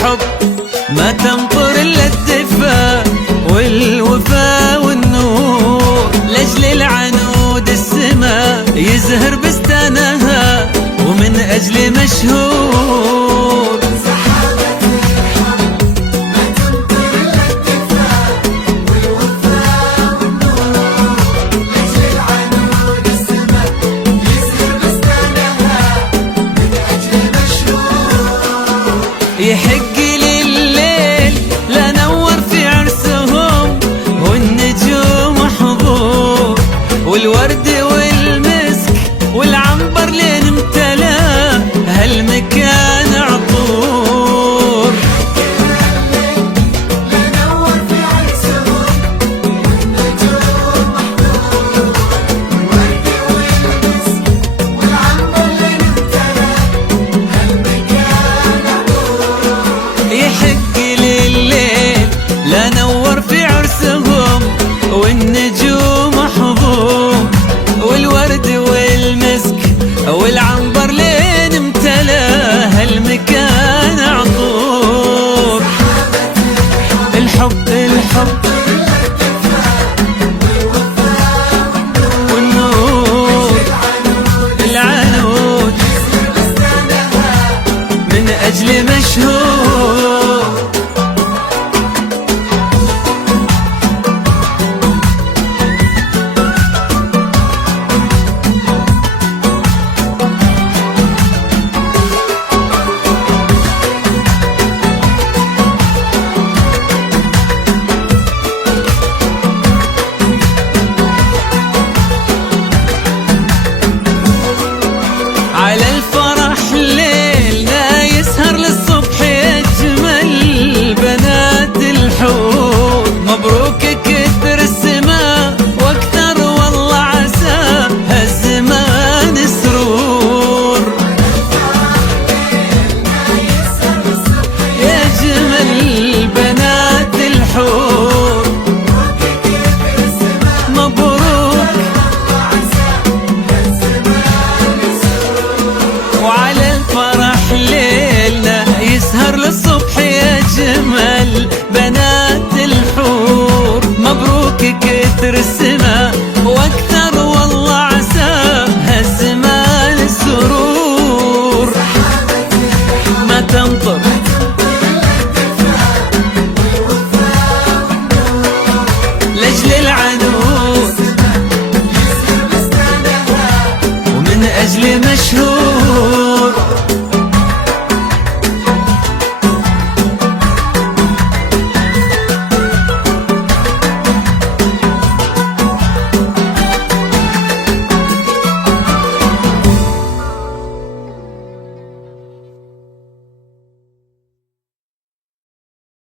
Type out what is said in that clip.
الحب ما تمطر إلا الدفا والوفا والنور، لأجل العنود السما يزهر بستانها ومن أجل مشهور. سحابة الحب ما تمطر إلا الدفا والوفا والنور، لأجل العنود السما يزهر بستانها من أجل مشهور. يحق لليل لا نور في عرسهم والنجوم حضور، والورد والمسك والعنبر لين امتلا هالمكان عطور. لا نور في عرسهم والنجوم محضور، والورد والمسك والعنبر لين امتلا هالمكان عطور. يحق لليل لا نور في عرسهم والنجوم حضور، والورد والمسك والعنبر لين امتلا هالمكان عطور. الحب الحب والنور العنود من أجل مشهور. على الفرح ليلنا يسهر للصبح يجمل بنات الحور، مبروك كثر السما واكثر والله عسى هالزمان سرور. يجمل بنات الحور مبروك، وعلى الفرح ليلنا يسهر للصبح يجمل بنات الحور، مبروك كثر السما واكثر والله عسى هالزمان السرور. ما تمطر لأجل العنود ومن أجل مشهور.